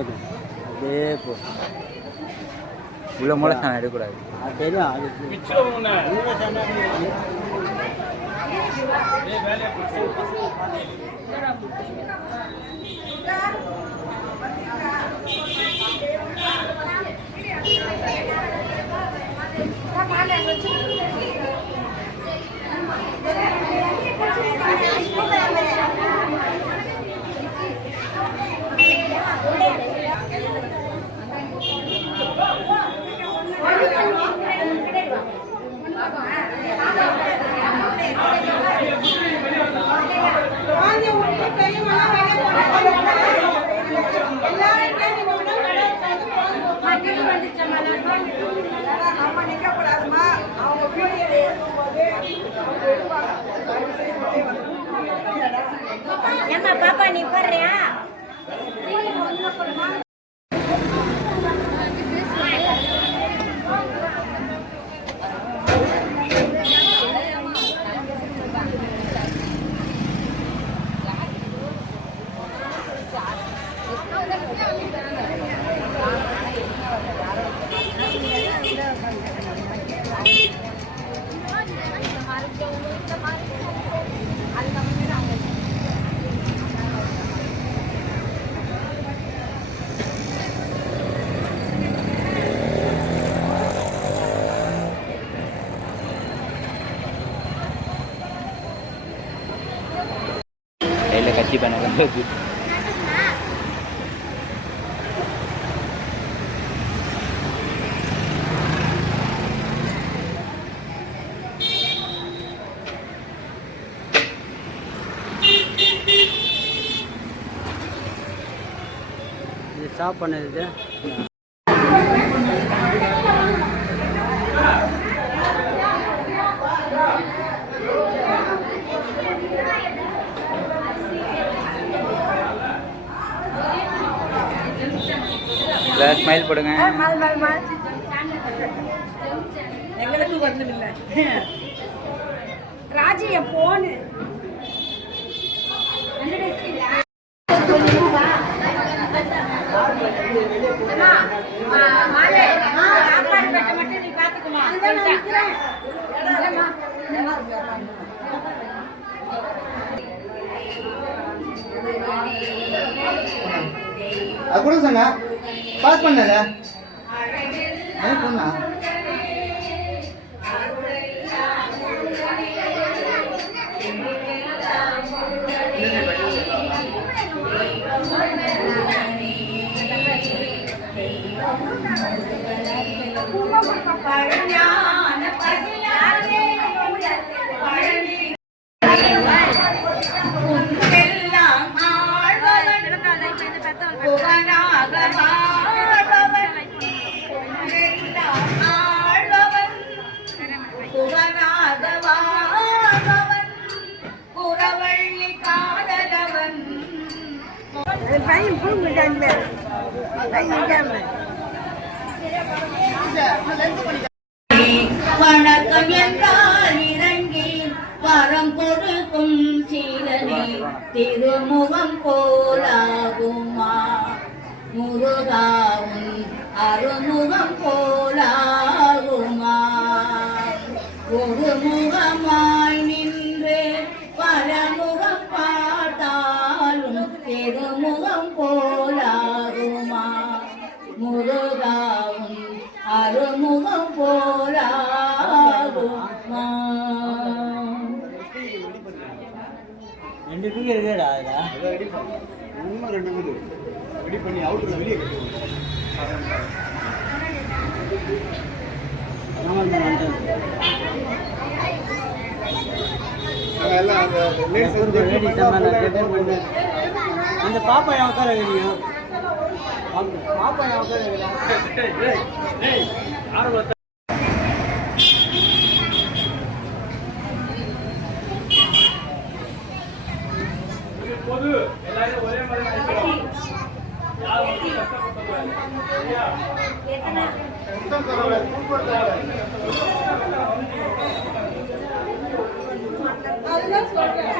அப்படியே போ உள்ள முளைச்சான எடுக்கக்கூடாது. அது தெரியும். அது ஏமா பாப்பா நீ போறியா? கையில் கட்சி பண்ண வந்து இது ஸ்டாப் பண்ணது. ஸ்மைல் போடுங்க. எங்களுக்கு ஒன்றும் இல்லை. ராஜி என் போனு மட்டும் நீ பாத்துக்குமா? அது கூட சொன்னா பாஸ் பண்ணல அது பொண்ணா வணக்கம் என்றால் இறங்கி வரம் கொடுக்கும் சீலனே திருமுகம் போலாகுமா? முருகாவும் அருமுகம் போலாகுமா? ஒரு முகமாய் நின்று பலமுகம் பார்த்தாலும் திருமுகம் போலாகுமா? முருகாவும் அருமுகம் போலாகுமா? ரெண்டு பேருக்கு இருக்கா? ரெண்டு பேர் ரெடி பண்ணி அவுட்ல வெளியே அந்த பாப்பா உட்கார வேணும். பாப்பா உட்கார அதுதான் சொல்றேன்.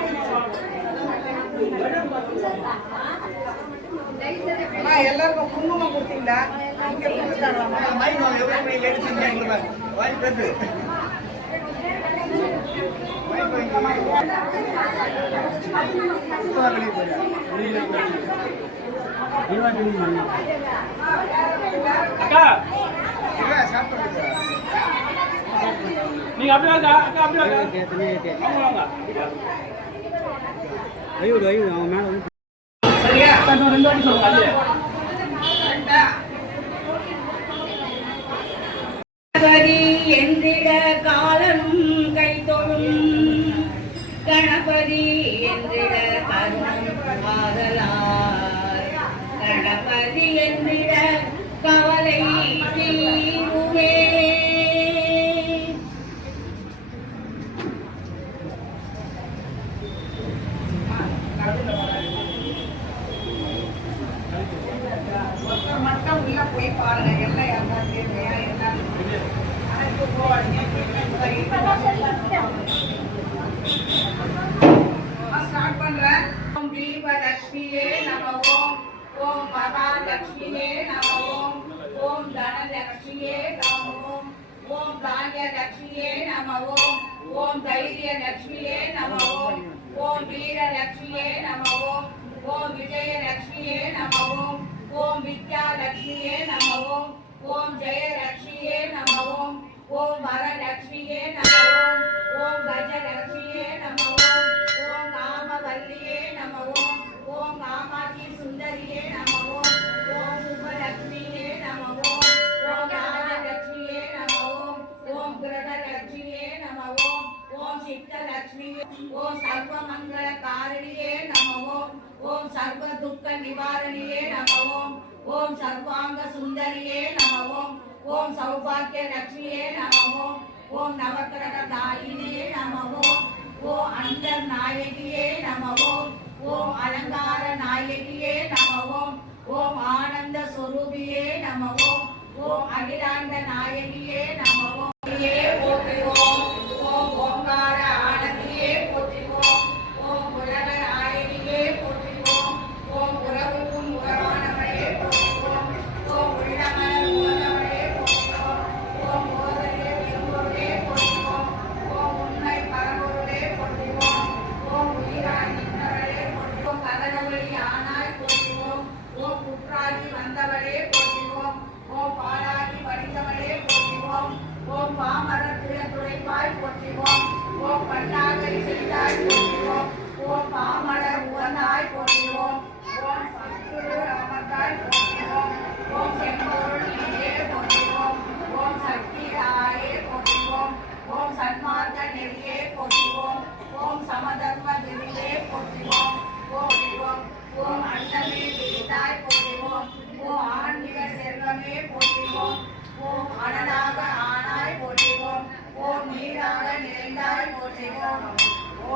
எல்லாருக்கும் குங்குமம் கொடுத்தீங்களா? இங்க கொடுத்துட்டாங்களாமா? அக்கா நீங்க அப்படியே வாங்க அக்கா அப்படியே வாங்க ஐயோ அவன் மேலே வந்து சரியா இன்னும் 2 வாட்டி சொல்லுங்க அது கணபதி என்றிட காலனும் கைதொழும் கணபதி என்றிட கருணம் ஆதலார் கணபதி என்றிட கவலை தீருமே. மட்டும் உள்ள போய் பாருங்க. எல்லாம் யாரும் தேவையா எல்லாம் அனைத்து போவாங்க. ஸ்டார்ட் பண்றேன். ஓம் தீபலட்சுமியே நம ஓம். ஓம் மகாலட்சுமியே நம ஓம். ஓம் தனலட்சுமியே நம ஓம். ஓம் பாக்யலட்சுமியே நம ஓம். ஓம் தைரியலட்சுமியே நம ஓம். ஓம் வீரலட்சுமியே நம ஓம். ஓம் விஜயலட்சுமியே நம ஓம். ஓம் வித்யாலட்சுமியே நம ஓம். ஓம் ஜெயலட்சுமியே நம ஓம். ஓம் வரலட்சுமியே நம ஓம். ஓம் கஜலட்சுமியே நம ஓம். ஓம் காமவல்லியே நம ஓம். ஓம் காமாட்சி சுந்தரியே நம ஓம். ஓம் சுபலட்சுமியே நம ஓம். ஓம் ராஜலட்சுமியே நம ஓம். ஓம் கிரகலட்சுமியே நம ஓம். ஓம் சித்தலட்சுமியே. ஓம் சர்வமங்கள காரணியே நம ஓம். ஓம் சர்வ துக்க நிவாரணியே நம ஓம். ஓம் சர்வாங்க சுந்தரியே நம ஓம். ஓம் சௌபாக்கிய லட்சுமியே நம ஓம். ஓம் நவக்கிரக தாயினே நம ஓம். ஓம் அந்தர் நாயகியே நம ஓம். ஓம் அலங்கார நாயகியே நம ஓம். ஓம் ஆனந்த ஸ்வரூபியே நம ஓம். ஓம் அகிலாண்ட நாயகியே நம ஓம். போற்றுவோம். ஓம் ஓங்கார ஆனந்தியே போற்றுவோம். ஓம் உலக நாயகியே போற்றுவோம். ஓம் உறவுக்கும் உறவானவளே போற்றுவோம். ஓம் உள்ளமன உலகவளே போற்றுவோம். ஓம் ஓதலே விரும்புவதே போற்றுவோம். ஓம் உண்மை பரம்பொருளே போற்றுவோம். ஓம் உயிராய் நின்றவளே போற்றுவோம். கதனவழி ஆனாய் போற்றுவோம். ஓம் குற்றாகி வந்தவளே போற்றுவோம். ஓம் பாலாகி வடித்தவளே போற்றுவோம். ஓம் பாமரத்தில துறைப்பாய் போற்றுவோம். ஓம் பண்டாகை செய்தாய் போற்றுவோம். ஓம் பாமலர் உவந்தாய் போற்றுவோம். ஓம் சத்துரு அமர்ந்தாய் போற்றுவோம். ஓம் செம்பொருள் நீயே போற்றுவோம். ஓம் சக்தி ஆயே போற்றுவோம். ஓம் சன்மார்க்க நெறியே போற்றுவோம். ஓம் சமதர்ம திரியே போற்றுவோம். போற்றுவோம். ஓம் அண்டமே விரித்தாய் போற்றுவோம். ஓம் ஆன்மீக செல்வமே போற்றுவோம். ஓம் அனலாக ஆனாய் போற்றுவோம். ஓம் நீராக நிறைந்தாய் போற்றுவோம்.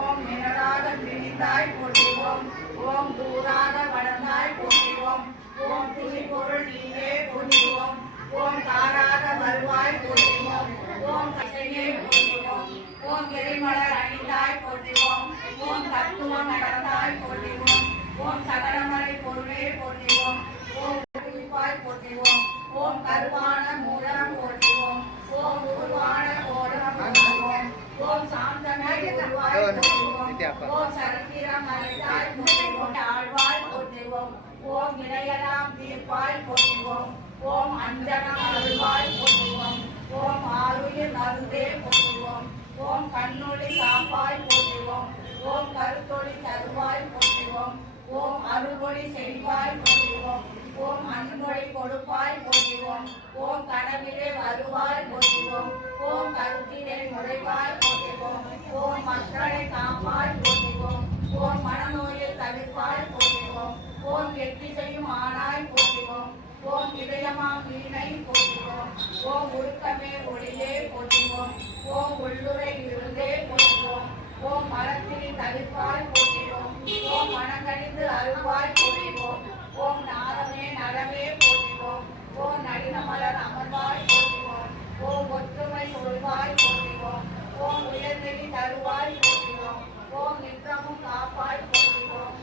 ஓம் நிழலாக விரிந்தாய் போற்றுவோம். ஓம் தூராக வளர்ந்தாய் போற்றுவோம். ஓம் துணிபொருள் நீயே போற்றுவோம். ஓம் தாராக வருவாய் போற்றுவோம். ஓம் கசையே போற்றுவோம். ஓம் கிரிமலர் அணிந்தாய் போற்றுவோம். ஓம் தத்துவம் நடந்தாய் போற்றுவோம். ஓம் சகலமலை பொருளே போற்றுவோம். ஓம் குறிப்பாய் போற்றுவோம். ஓம் கருவான மூலம் போற்றுவோம். ஓம் உருவான கோலம் போற்றுவோம். ஓம் சாந்தமே உருவாய் போற்றுவோம். ஓம் சரித்திரம் மறைத்தாய் போற்றுவோம். ஆழ்வாய் போற்றுவோம். ஓம் இணையலாம் தீர்ப்பாய் போற்றுவோம். ஓம் அஞ்சனம் அருள்வாய் போற்றுவோம். ஓம் ஆருயிர் மருந்தே போற்றுவோம். ஓம் கண்ணொளி காப்பாய் போற்றுவோம். ஓம் கருத்தொளி தருவாய் போற்றுவோம். ஓம் அருள்மொழி செய்வாய் போற்றுவோம். ஓம் அன்பொழி கொடுப்பாய் போற்றுவோம். ஓம் கனவிலே வருவாய் போற்றுவோம். ஓம் கருத்திலே நுழைவாய் போற்றுவோம். ஓம் மக்களை காப்பாய் போற்றுவோம். ஓம் மனநோயில் தவிர்ப்பாய் போற்றுவோம். ஓம் எத்திசையும் ஆனாய் போற்றுவோம். ஓம் இதயமாம் வீணை போற்றுவோம். ஓம் உருக்கமே ஒளியே போற்றுவோம். ஓம் உள்ளுரை இருந்தே போற்றுவோம். ஓம் மரத்தினை தவிர்ப்பாய் போற்றுவோம். ஓம் மனங்கணிந்து அருள்வாய் போற்றுவோம். ஓம் நாதமே நலமே போற்றுவோம். ஓம் நளினமலர் அமர்வாய் போற்றுவோம். ஓம் ஒற்றுமை சொல்வாய் போற்றுவோம். ஓம் உயர்நெறி தருவாய் போற்றுவோம். ஓம் நிற்றமும் காப்பாய் போற்றுவோம்.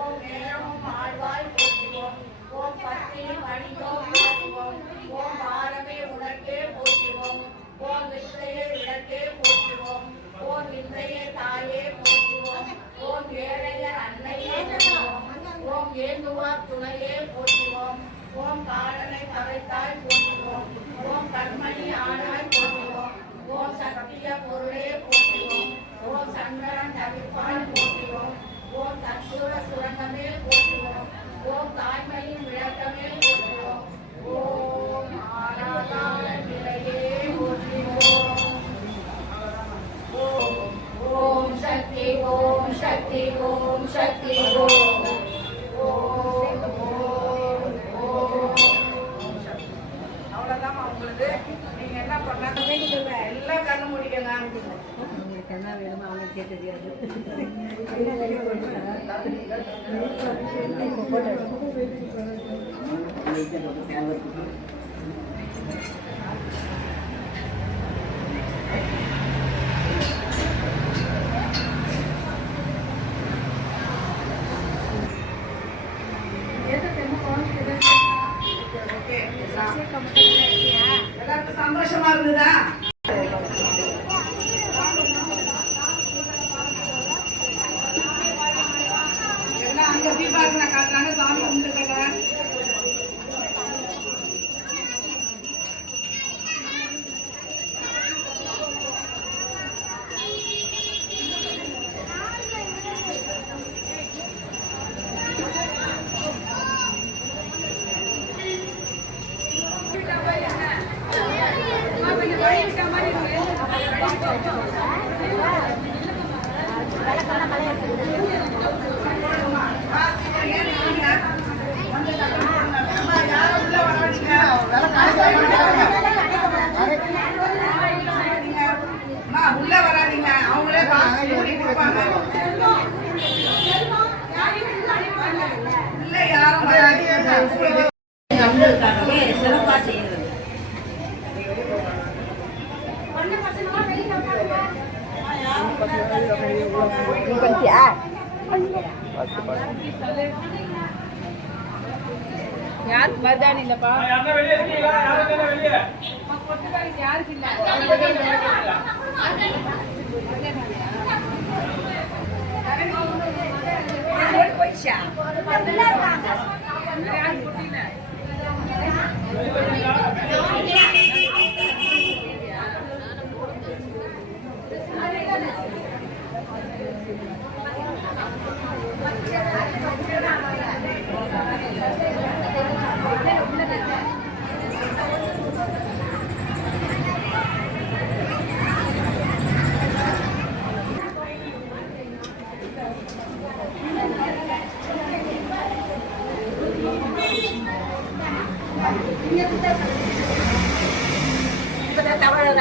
ஓம் நேரமும் ஆழ்வாய் போற்றுவோம். ஓம் என்ன வேணுமோ அவங்களுக்கே தெரியாது. எல்லாருக்கும் சந்தோஷமா இருந்ததா? எல்லாம் அங்க தீபாவளி காட்டுறாங்க, சாமி கும்பிட்டுருக்காங்க. உள்ள வராதீங்க, அவங்களே கொடுப்பாங்க. உள்ள யாரும் வராதீங்க. சிறப்பா செய்யறது. யாருக்கு மருதாணி இல்லப்பா? யாரும் வெளியே இருக்கீங்களா? யாரும் வெளியே? யாருக்கு இல்ல? போயிடுச்சா?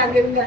அங்க இருங்க.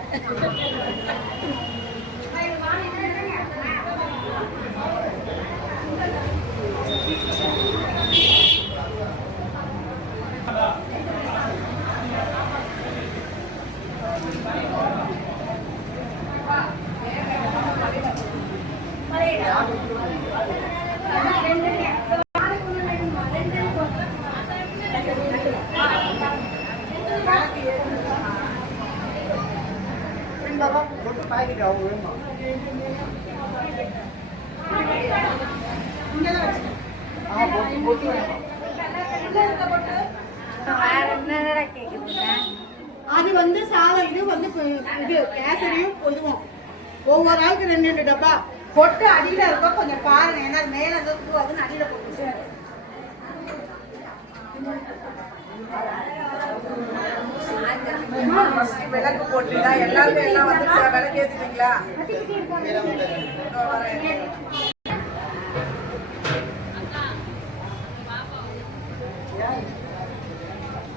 அது வந்து சாதம், இது வந்து இது கேசரியும் பொதுவும் ஒவ்வொரு ஆளுக்கு 2 டப்பா பொட்டு அடியில இருக்க கொஞ்சம் பாருங்க. ஏன்னா மேல இருந்து அது அடியில போட்டுச்சு. விளக்கு போட்டுங்களா? எல்லாருக்கும் எல்லாம் வந்துருச்சா? விளக்கு ஏத்திட்டீங்களா?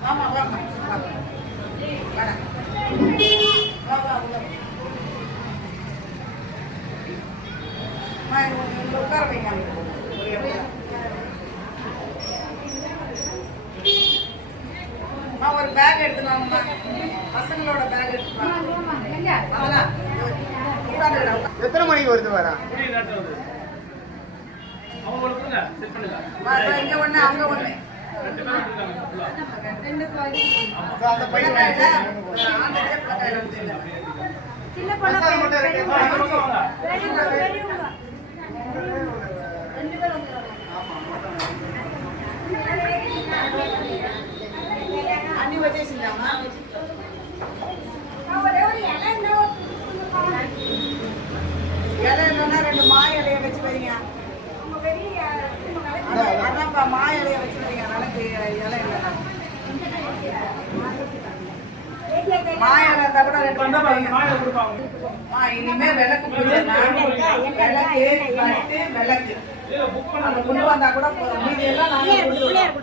ஆமா வாமா உட்கார வைங்க. ஒரு பேக் எடுத்துட்டு வாங்கம்மா, பசங்களோட பேக் எடுத்துட்டு வாங்க. எத்தனை மணிக்கு வருது வர? இங்க ஒண்ணு அங்க ஒண்ணு. அந்த பையன் அண்ணி வச்சேசிங்கம்மா. இலை இல்லைன்னா 2 மா இலையை வச்சு வைங்க. அதான்ப்பா, மா இலையை வச்சு வைங்க. விளக்கு இலை இல்லைன்னா மா இலை இருந்தா கூட 2 வைங்க. இனிமே விளக்கு பூஜைனா விளக்கு பட்டு விளக்கு அதை கொண்டு வந்தா கூட மீதி எல்லாம் நாங்க கொடுத்துருவோம்.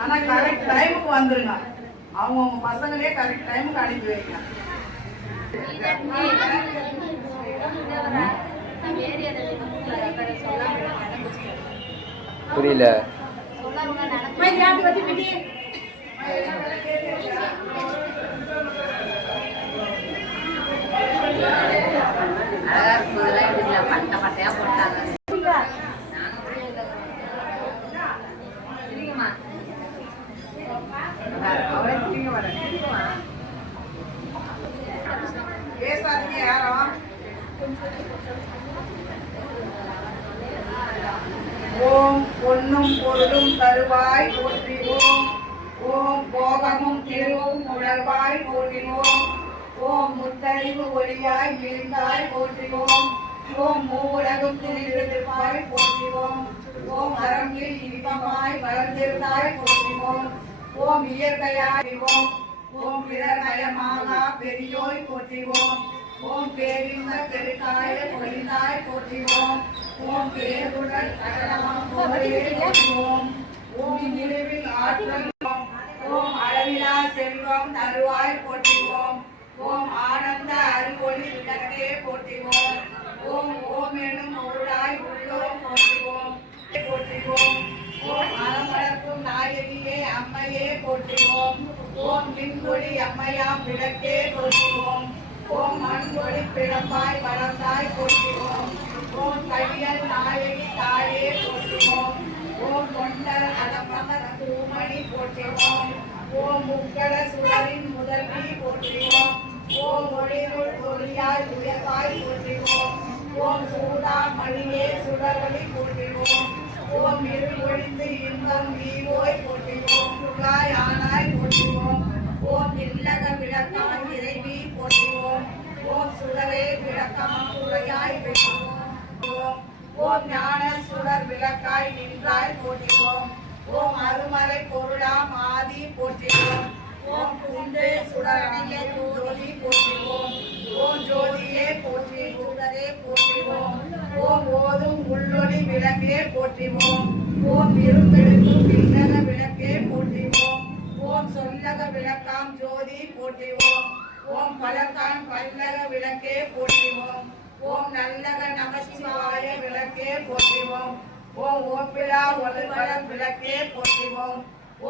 ஆனா கரெக்ட் டைமுக்கு வந்துருங்க. அவங்க பசங்களே கரெக்ட் டைமுக்கு அனுப்பி வைக்கலாம். புரியல. யாருக்கு வச்சு பிடி பட்ட பட்டையா போட்டாங்க. பேசாதீங்க யாரும். ஓம் பொன்னும் பொருளும் தருவாய் போற்றிவோம். ஓம் போகமும் திருவும் உணர்வாய் போற்றிவோம். ஓம் முத்தறிவு ஒளியாய் விழுந்தாய் போற்றிவோம். ஓம் மூவுலகும் துணிவிருப்பாய் போற்றிவோம். ஓம் அரங்கில் இன்பமாய் வளர்ந்திருந்தாய் போற்றிவோம். ஓம் இயற்கையாய் ஓம் பிறமயமாக பெரியோய் போற்றிவோம். ஓம் பேரிந்த பெருக்காய பொழிந்தாய் போற்றிவோம். ஓம் பேருடன் கடலமாம் போற்றிவோம். ஓம் நிலவில் ஆற்றல். ஓம் அளவிலா செல்வம் தருவாய் போற்றிவோம். ஓம் ஆனந்த அருள்வொளி விளக்கே போற்றிவோம். ஓம் ஓம் எனும் பொருளாய் உள்ளோம் போற்றிவோம் போற்றிவோம். ஓம் அறமளக்கும் நாயகியே அம்மையே போற்றிவோம். ஓம் மின்கொடி அம்மையாம் விளக்கே போற்றிவோம். ஓம் மண்கொடி பிழம்பாய் வளர்ந்தாய் போற்றிவோம். ஓம் கையல் நாயகி தாயே போற்றிவோம். ஓம் கொண்டர் அதமர் பூமணி போற்றிவோம். ஓம் முக்கட சுடரின் முதல்வி போற்றிவோம். ஓம் ஒளிருள் ஒளியாய் உயர்வாய் போற்றிவோம். ஓம் சூடா மணியே சுடரொளி போற்றிவோம். ஓம் இருள் ஒழிந்து இன்பம் வீவோய் போற்றிவோம். புகாய் ஆனாய் போற்றிவோம். ஓம் இல்லக விளக்காய் இறைவி போற்றிவோம். ஓம் சுடரே விளக்காம் துறையாய் போற்றிவோம். ஓம் ஞான சுடர் விளக்காய் நின்றாய் போற்றிவோம். ஓம் அருமறை பொருளாம் ஆதி போற்றிவோம். ஓம் குண்டே சுடரணியே ஜோதி போற்றிவோம். ஓம் ஜோதியே போற்றி சுடரே போற்றிவோம். ஓம் ஓதும் உள்ளொளி விளக்கே போற்றிவோம். ஓம் இருப்பெடுக்கும் விண்ணக விளக்கே போற்றிவோம். ஓம் சொல்லக விளக்காம் ஜோதி போற்றிவோம். ஓம் பலகான் பல்லக விளக்கே போற்றிவோம். ஓம் நல்லக நமசிவாய விளக்கே போற்றிவோம். ஓம் ஓப்பிலா ஒளிவளம் விளக்கே போற்றிவோம்.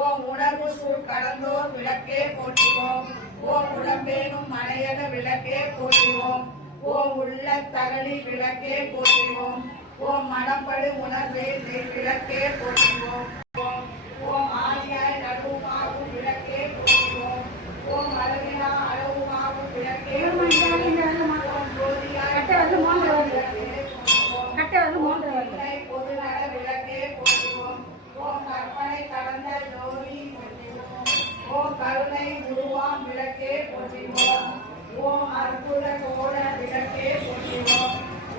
ஓம் உணர்வு சூழ் கடந்தோர் விளக்கே போற்றிவோம். ஓம் உடம்பேனும் மனையக விளக்கே போற்றிவோம். ஓம் உள்ள தகழி விளக்கே போற்றிவோம். ஓம் மனப்படு உணர்வே விளக்கே போற்றிவோம். ஓம் ஆதியாய் நடுவுமாகும் விளக்கே போற்றிவோம். ஓம் அளவினா அளவுமாகும் விளக்கே போற்றிவோம். ஓம் ஜோதியாய் பொது நட விளக்கே போற்றிவோம். ஓம் கற்பனை கடந்த ஜோதி போற்றிவோம். ஓம் கருணை உருவாம் விளக்கே போற்றிவோம். ஓம் அற்புத கோட விளக்கே போற்றிவோம்.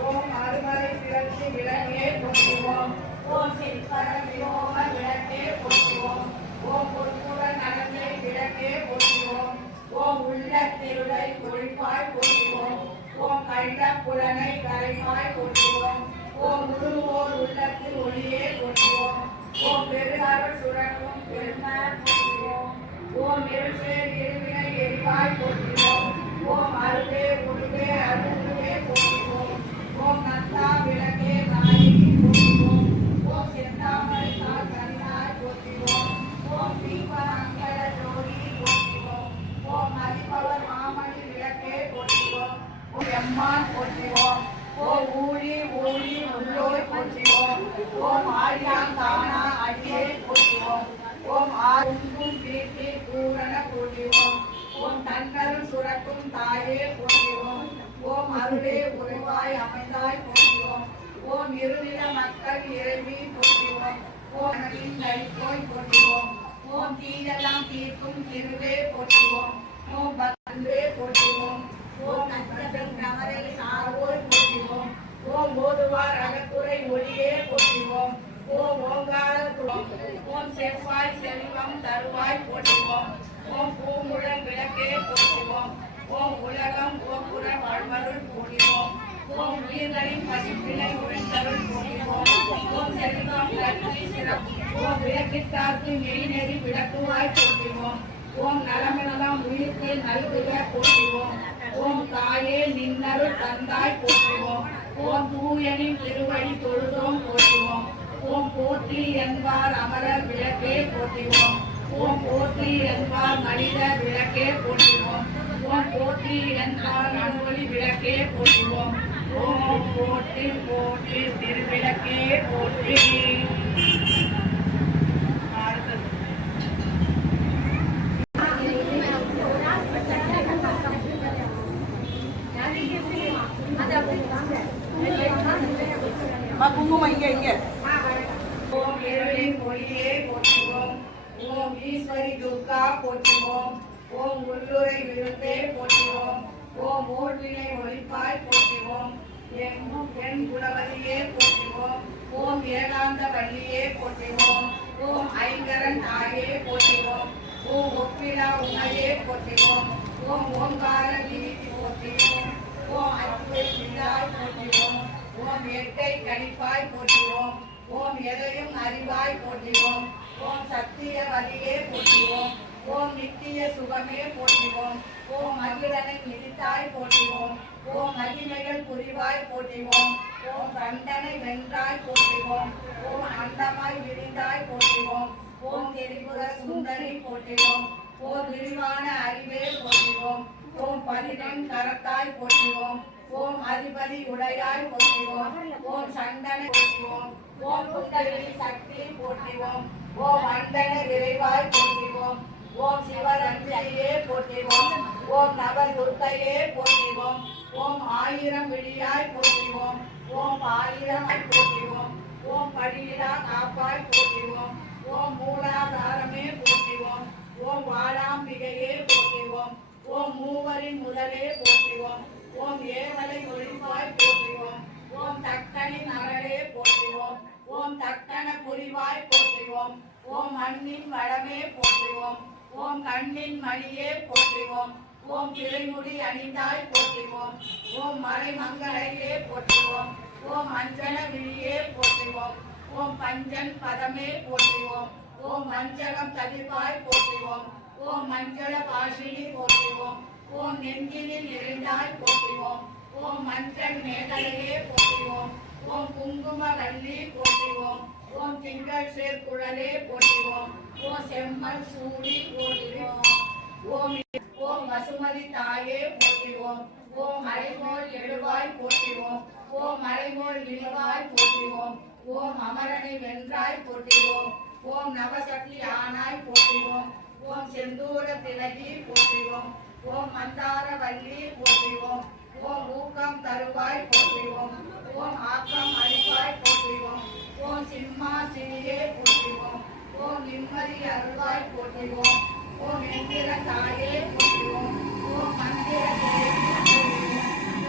ஓம் அருமறை சிறப்பு விளக்கே போற்றிவோம். ஓம் சிற்பர வியோம விளக்கே போற்றிவோம். ஓம் பொற்புற நடந்தை விளக்கே போற்றிவோம். ஓம் உள்ள திருளை ஒழிப்பாய் போற்றிவோம். ஓம் கண்ட புலனை கரைப்பாய் போற்றிவோம். ஓம் முழுவோர் உள்ளத்தில் ஒளியே போற்றுவோம். ஓம் பெருகாரல் சுழக்கும் பெருமாள் போற்றுவோம். ஓம் இருசேர் இருவினை எரிவாய் போற்றுவோம். ஓம் அருளே உருவே அருள்வே போற்றுவோம். ஓம் நந்தா விளக்கே நாயகி போற்றுவோம். ஓம் செந்தாமரை கால் கரியாய் போற்றுவோம். ஓம் தீப அங்கட ஜோதி போற்றுவோம். ஓம் மதிப்பவர் மாமணி விளக்கே போற்றுவோம். ஓம் எம்மான் போற்றுவோம். ஓம் ஊழி ஊழி உள்ளோய் போற்றிவோம். ஓம் ஆழியாம் தானா அடியே போற்றிவோம். ஓம் ஆறும் வீட்டி பூரண போற்றிவோம். ஓம் தன்னருள் சுரக்கும் தாயே போற்றிவோம். ஓம் அருளே உருவாய் அமைந்தாய் போற்றிவோம். ஓம் இருநில மக்கள் இறைவி போற்றிவோம். ஓம் நடிப்போய் போற்றிவோம். ஓம் தீயெல்லாம் தீர்க்கும் திருவே போற்றிவோம். ஓம் பத்ரே போற்றிவோம். ஓம் நட்சத்திரம் கமரை சார்வோய் போற்றிவோம். ஓம் ஓதுவார் அகத்துறை ஒளியே போற்றிவோம். ஓம் ஓங்கார ஓம் செவ்வாய் செல்வம் தருவாய் போற்றிவோம். ஓம் பூமுழல் விளக்கே போற்றிவோம். ஓம் உலகம் ஓப்புற வாழ்வருள் போற்றிவோம். ஓம் உயிர்களின் பசிப்பினை உழைத்தருள் போற்றிவோம். ஓம் செல்வம் நன்றி சிறப்பு. ஓம் விளக்கிட்டார்க்கு மெய்நெறி விளக்குவாய் போற்றிவோம். ஓம் நலமெல்லாம் உயிர்க்கு நல்குக போற்றிவோம். ஓம் தாயே நின்னருள் தந்தாய் போற்றுவோம். ஓம் தூயனின் திருவடி தொழுதோம் போற்றுவோம். ஓம் போற்றி என்பார் அமரர் விளக்கே போற்றிவோம். ஓம் போற்றி என்பார் மனித விளக்கே போற்றிவோம். ஓம் போற்றி என்பார் அன்பொலி விளக்கே போற்றிவோம். ஓம் போற்றி போற்றி திருவிளக்கே போற்றி. குங்குமம் இங்க ஓம் இருளின் ஒளியே போற்றுவோம். ஓம் ஈஸ்வரி துர்கா போற்றுவோம். ஓம் உள்ளுரை விருந்தே போற்றுவோம். ஓம் ஊழ்வினை ஒளிப்பாய் போற்றுவோம். என் குணவதியே போற்றுவோம். ஓம் ஏகாந்த வள்ளியே போற்றுவோம். ஓம் ஐங்கரன் தாயே போற்றுவோம். ஓம் ஒப்பிலா உணவே போற்றுவோம். ஓம் ஓங்கார வீதி போற்றுவோம். ஓம் அச்சுவை பிள்ளாய் போற்றுவோம். ஓம் எட்டை கணிப்பாய் போற்றுவோம். ஓம் எதையும் அறிவாய் போற்றுவோம். ஓம் சத்திய வலியே போற்றுவோம். ஓம் நித்திய சுகமே போற்றுவோம். ஓம் அகிலனை மிதித்தாய் போற்றுவோம். ஓம் மகிமைகள் புரிவாய் போற்றுவோம். ஓம் கண்டனை வென்றாய் போற்றுவோம். ஓம் அண்டமாய் விரிந்தாய் போற்றுவோம். ஓம் திரிபுர சுந்தரி போற்றுவோம். ஓம் விரிவான அறிவே போற்றுவோம். ஓம் பதினெண் கரத்தாய் போற்றுவோம். ஓம் அதிபதி உடையாய் போற்றுவோம். ஓம் சண்டனை போற்றுவோம். ஓம் குண்டலினி சக்தி போற்றுவோம். ஓம் அண்டன விரைவாய் போற்றுவோம். ஓம் சிவரஞ்சையே போற்றுவோம். ஓம் நவதுர்க்கையே போற்றுவோம். ஓம் ஆயிரம் விழியாய் போற்றுவோம். ஓம் ஆயிரமாய் போற்றுவோம். ஓம் படியிலா காப்பாய் போற்றுவோம். ஓம் மூலாதாரமே போற்றுவோம். ஓம் வாழாம்பிகையே போற்றுவோம். ஓம் மூவரின் முதலே போற்றுவோம். ஓம் ஏவலை ஒளிவாய் போற்றுவோம். ஓம் தக்கனின் அறலே போற்றுவோம். ஓம் தக்கன புரிவாய் போற்றுவோம். ஓம் மண்ணின் வளமே போற்றுவோம். ஓம் கண்ணின் மணியே போற்றுவோம். ஓம் பிறைமுடி அணிந்தாய் போற்றுவோம். ஓம் மறைமங்களையே போற்றுவோம். ஓம் அஞ்சன விழியே போற்றுவோம். ஓம் பஞ்சன் பதமே போற்றுவோம். ஓம் மஞ்சளம் தவிர்வாய் போற்றுவோம். ஓம் மஞ்சள பாஷினி போற்றுவோம். ஓம் நெஞ்சினில் நிறைந்தாய் போற்றுவோம். ஓம் மஞ்சள் மேகலையே போற்றுவோம். ஓம் குங்கும வள்ளி போற்றுவோம். ஓம் திங்கள் சேர்க்குழலே போற்றுவோம். ஓம் செம்மல் சூடி போற்றுவோம். ஓம் வசுமதி தாயே போற்றுவோம். ஓம் மலைமோல் எழுவாய் போற்றுவோம். ஓம் மலைமோல் இழிவாய் போற்றுவோம். ஓம் அமரனை வென்றாய் போற்றுவோம். ஓம் நவசக்தி ஆனாய் போற்றுவோம். ஓம் செந்தூர திலகி போற்றுவோம். ஓம் மந்தார வள்ளி போற்றுவோம். ஓம் ஊக்கம் தருவாய் போற்றுவோம். ஓம் ஆக்கம் அளிப்பாய் போற்றுவோம். ஓம் சிம்மாசினியே போற்றுவோம். ஓம் நிம்மதி அருள்வாய் போற்றுவோம். ஓம் எந்திர தாயே போற்றுவோம். ஓம் மந்திர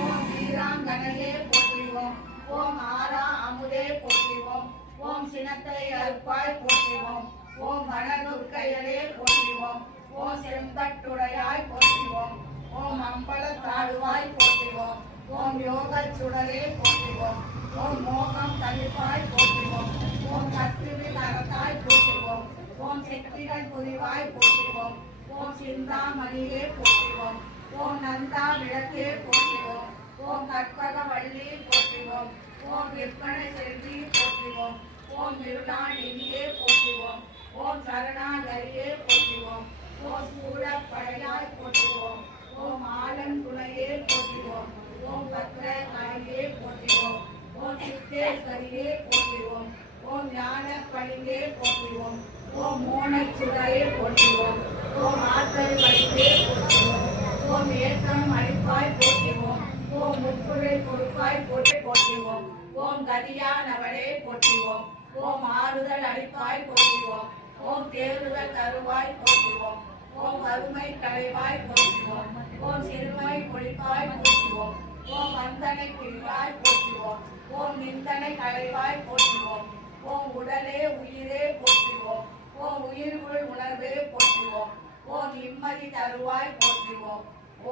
ஓம் வீராங்கனையே போற்றுவோம். ஓம் ஆரா அமுதே போற்றுவோம். ஓம் சினத்தை அறுப்பாய் போற்றுவோம். ஓம் வனதுர்க்கையலே போற்றுவோம். ஓம் செம்பட்டுடையாய் போற்றுவோம். ஓம் அம்பல தாழ்வாய் போற்றுவோம். ஓம் யோக சுடரே போற்றுவோம். ஓம் மோகம் தளிப்பாய் போற்றுவோம். ஓம் சத்துவில் அறத்தாய் போற்றுவோம். ஓம் சித்திகள் புரிவாய் போற்றுவோம். ஓம் சிந்தாமணியே போற்றுவோம். ஓம் நந்தா விளக்கே போற்றுவோம். ஓம் கற்பக வள்ளி போற்றுவோம். ஓம் விற்பனை செல்வி போற்றுவோம். ஓம் இருளானியே போற்றுவோம். ஓம் சரணாகரியே போற்றுவோம். ஓம் சூழப்படையாய் போற்றுவோம். ஓம் ஆலன் துணையே போற்றுவோம். ஓம் பத்ர காரியே போற்றுவோம். ஓம் சித்தேஸ்வரியே போற்றுவோம். ஓம் ஞான பணியே போற்றுவோம். ஓம் மோனச்சுடரே போற்றுவோம். ஓம் ஆற்றல் வழியே போற்றுவோம். ஓம் ஏற்றம் அளிப்பாய் போற்றுவோம். ஓம் முப்புரை பொறுப்பாய் போற்றுவோம். ஓம் கதியானவளே போற்றுவோம். ஓம் ஆறுதல் அளிப்பாய் போற்றுவோம். ஓம் தேறுதல் தருவாய் போற்றுவோம். ஓம் வறுமை களைவாய் போற்றுவோம். ஓம் சிறுமை ஒழிப்பாய் போற்றுவோம். ஓம் வந்தனை பிரிவாய் போற்றுவோம். ஓம் நிந்தனை களைவாய் போற்றுவோம். ஓம் உடலே உயிரே போற்றுவோம். ஓம் உயிர்வுள் உணர்வே போற்றுவோம். ஓம் நிம்மதி தருவாய் போற்றுவோம்.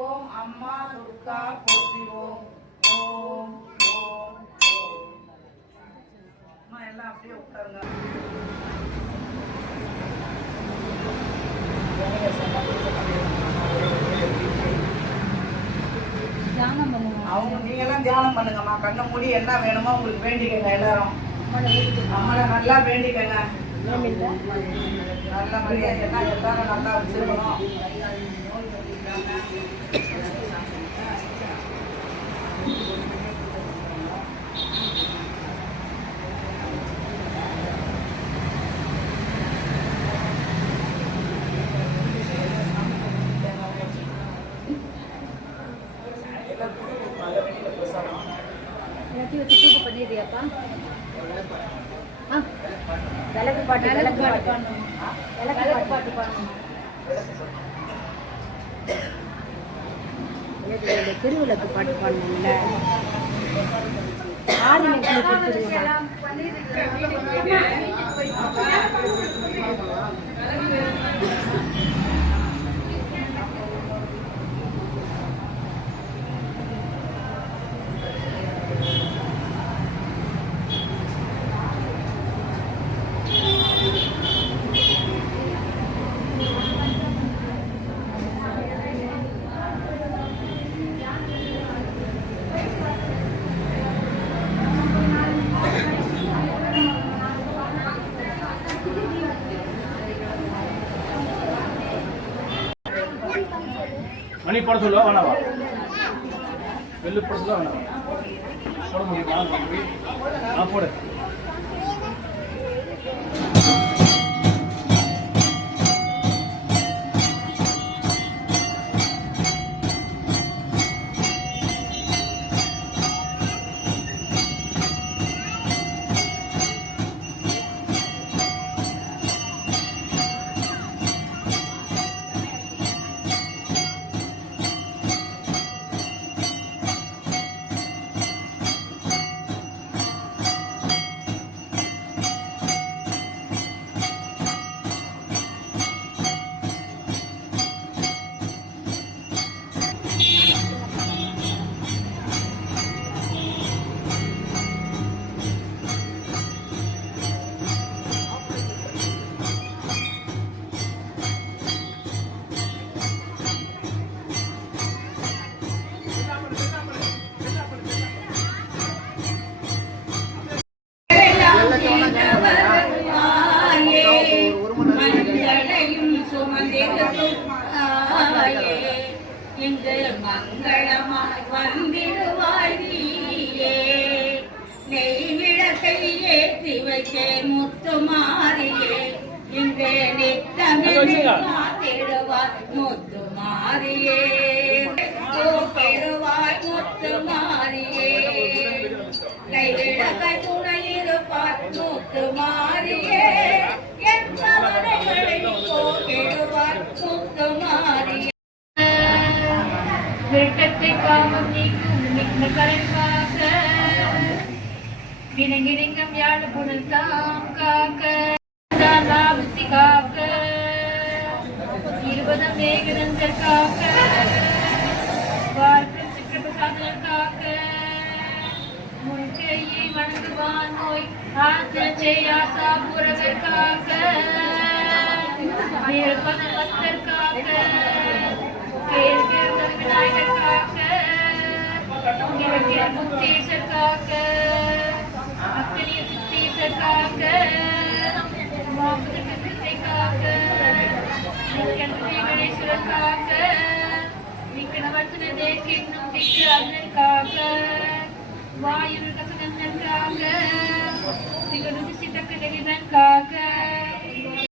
ஓம் அம்மா துர்கா போற்றுவோம். ஓம் ஓம் ஓம். அம்மா எல்லாம் அப்படியே உட்காருங்க. அவங்க நீங்க எல்லாம் தியானம் பண்ணுங்கம்மா. கண்ணை மூடி என்ன வேணுமோ உங்களுக்கு வேண்டிக்கங்க எல்லாரும். அம்மனை நல்லா வேண்டிக்கங்க. நல்ல மரியாதை எல்லாரும் நல்லா வச்சிருக்கணும். எல்லாத்தையும் வச்சு பூஜை பண்ணிடுறியாப்பா? விளக்கு பாட்டு பாடணும். விளக்கு பாட்டு பாடணும். திருவிளக்கு பாட்டு பாடணும்ல. மணி போட சொல்லுவா வேணாவா? வெள்ளு போட சொல்லுவா வேணாவா? போட முடியுமா? போடு. மஞ்சளையும் சுமந்திருக்கும் இங்கு மங்களமாய் வந்திடுவாய் நீயே. நெய் விளக்கை ஏற்றி வைத்தேன் முத்துமாரியே. இங்கு நித்தமிழ் காத்திடுவாய் முத்துமாரியே. பெறுவாய் முத்துமாரியே. நெய் விளக்கை துணை இருப்பார் முத்துமாரியே. விரட்டத்தை காமம் நீக்கும் நிக்ன கரன்காக வினங்கிலிங்கம் யாழ் புனல் தாம் காக்க புத்தி காக்க 20 மேகநந்தர் காக்க வாழ்க்கும் சித்திரபிரசாதனர் காக்க முன்கையை வணங்குவான் நோய் ஆசன செய்யாசா புறவர் காக்க வீரபதர் காக்க விநாயகர் காக்க முத்தீசர் காக்க அக்கனிய சித்தீசர் காக்க மாபுதிசை காக்க கணேஸ்வரர் காக்க விக்கணவர்த்தன தேக்கின்னும் திக்கு அண்ணன் காக்க வாயுர் கசகந்தன் காக்க திகழும் சித்தக்கதகிதன் காக்க